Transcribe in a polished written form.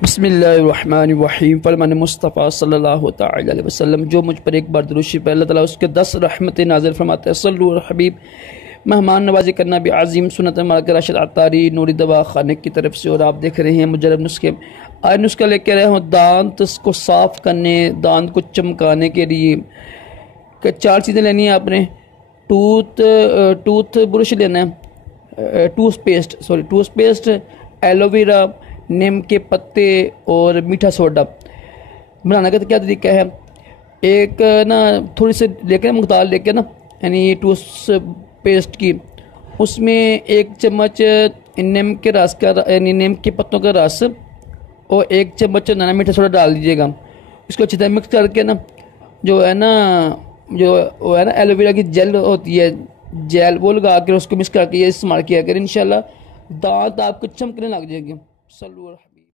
बिस्मिल्लाहिर्रहमानिर्रहीम। फरमान मुस्तफ़ा सल्लल्लाहु तआला अलैहि वसल्लम, जो मुझ पर एक बार दुरूद पर अल्लाह ताला उसके 10 रहमतें नाज़िल फरमाता है। सल्लु अला हबीब। मेहमान नवाजी करना भी आज़िम सुन्नत मालक राशिद अतारी नूरी दवा खाने की तरफ से। और आप देख रहे हैं मुजरब नुस्खे। आज नुस्खा लेकर आया हूँ दांत को साफ़ करने, दांत को चमकाने के लिए। 4 चीज़ें लेनी है आपने। टूथ ब्रश लेना है, टूथपेस्ट, एलोवेरा, नीम के पत्ते और मीठा सोडा। बनाने का तो क्या तरीका है, एक ना थोड़ी सी लेकर मकदार लेकर ना, यानी टूथपेस्ट की, उसमें 1 चम्मच नीम के रस का, यानी नीम के पत्तों का रस और 1 चम्मच नाना मीठा सोडा डाल दीजिएगा। इसको अच्छी तरह मिक्स करके ना, जो है ना एलोवेरा की जेल होती है, जेल वो लगा कर उसको मिक्स करके ये इस्तेमाल किया करें। इंशाल्लाह दांत आपको चमकने लग जाएंगे। सल्लल्लाहु अलैहि वसल्लम।